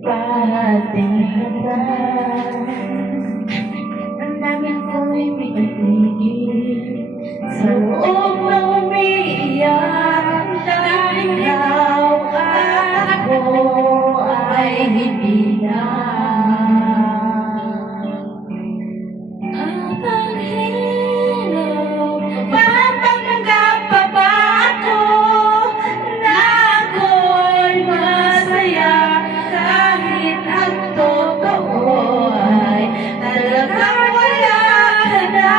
Parating handa. Ang dami ko'y pinag-ibig sa loob na umiiyak dahil ikaw at ako ay hindi na. Ang hirap, mapapanggap pa ba ako na ako'y masaya kahit ang totoo ay talagang wala ka na.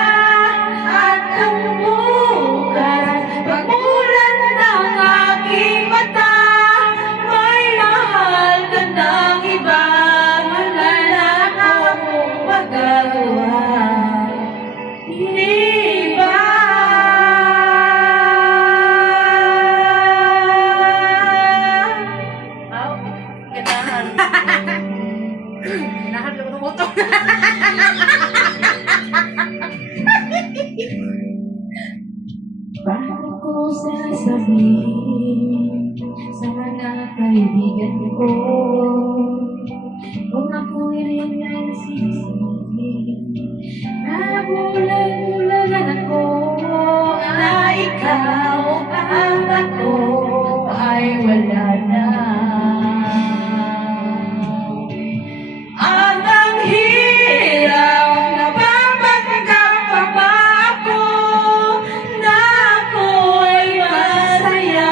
At ang bukas, pagmulan ng aking mata, may mahal ka ng iba, wala na akong magagawa. Hindi ba? Ganahan. Ganahan ka mo Paano ko sasabihin sa mga kaibigan ko kung ako'y rin ang sisipin na bulan-bulanan ako na ikaw at ako ay wala na. At ang hirap, napapanggap pa ba ako na ako'y masaya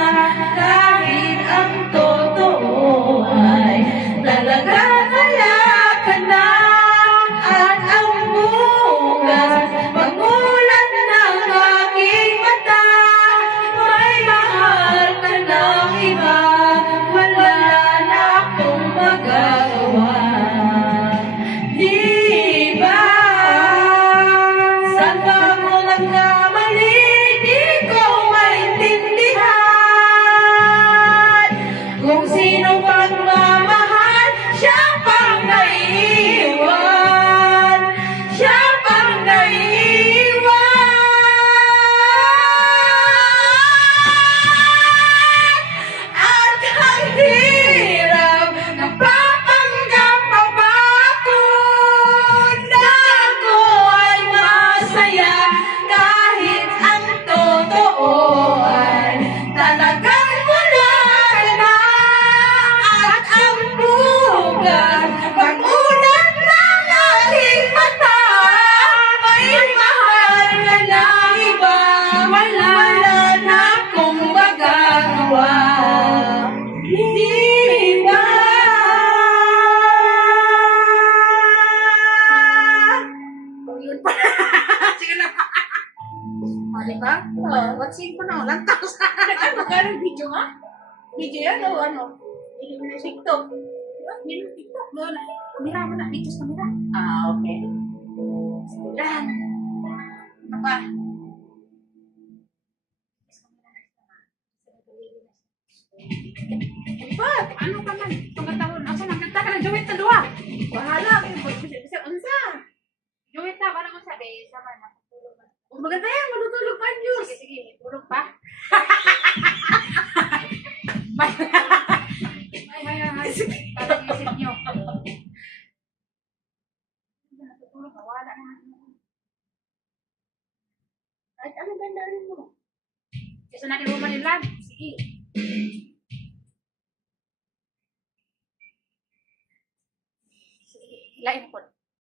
kahit ang totoo ay talagang wala ka na. At ang bukas, pagmulan ng aking mata, may mahal ka ng iba, wala na akong magagawa. Di ba? Saan ba ako nagkamali? Di ko maintindihan. Kung sino pagmamahal, siya pang naiiwan. Siya pang naiiwan. At ang hirap, napapanggap pa ba ako na ako ay masaya kahit ang totoo ay talagang wala na. At ang bukas, pag-ulan ng aking mata, may mahal ka ng iba, wala na akong magagawa. Hindi ba? Yun pa. Sige na. Di ba? Watching ko na. Lantas. Magkano video nga? Video yan o ano? TikTok. Yun, TikTok. Doon. Kamera mo na. Video sa kamera. Okay. Lang. Ano pa? Ba? Ano ka man? Pagkataon. Asa na? Kanta ka ng Joey ta duwa. Bahala. Unsa? Joey ta. Parang mo sabi. Sama na. Maganda yan. Matutulog pa ang Diyos. Sige, sige. Tulog pa. Bye. Bye. Sige. Parang isip nyo. Natutulog ka. Wala naman. Ay, ano ganda rin mo? Kasi natin mo manilag. Sige. Sige. Lain po.